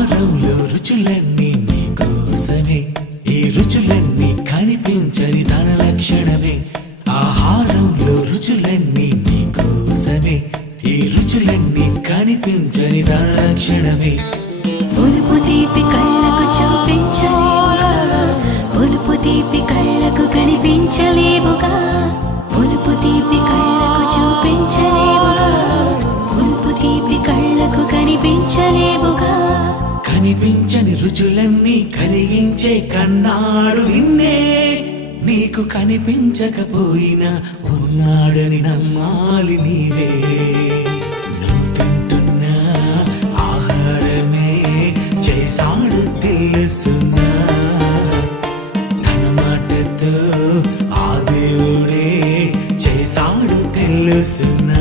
ఆహారంలో రుచులన్నీ నీకోసమే, ఈ రుచులన్నీ కనిపించని తన లక్షణమే. ఆహారంలో రుచులన్నీ నీకోసమే, ఈ రుచులన్నీ కనిపించని తన లక్షణమే. పులుపు తీపి కళ్ళకు చూపించలేవుగా, పులుపు తీపి కళ్ళకు కనిపించలేవుగా, పులుపు తీపి కళ్ళకు చూపించలేవుగా, పులుపు తీపి కళ్ళకు కనిపించలేవుగా. కనిపించని రుచులన్నీ కలిగించే కన్నాడు నిన్నే, నీకు కనిపించకపోయినా ఉన్నాడని నమ్మాలి నీవే. నువ్వు తింటున్న ఆహారమే చేశాడు తెలుసున్నా, తన మాటతో ఆ దేవుడే చేశాడు తెలుసున్నా.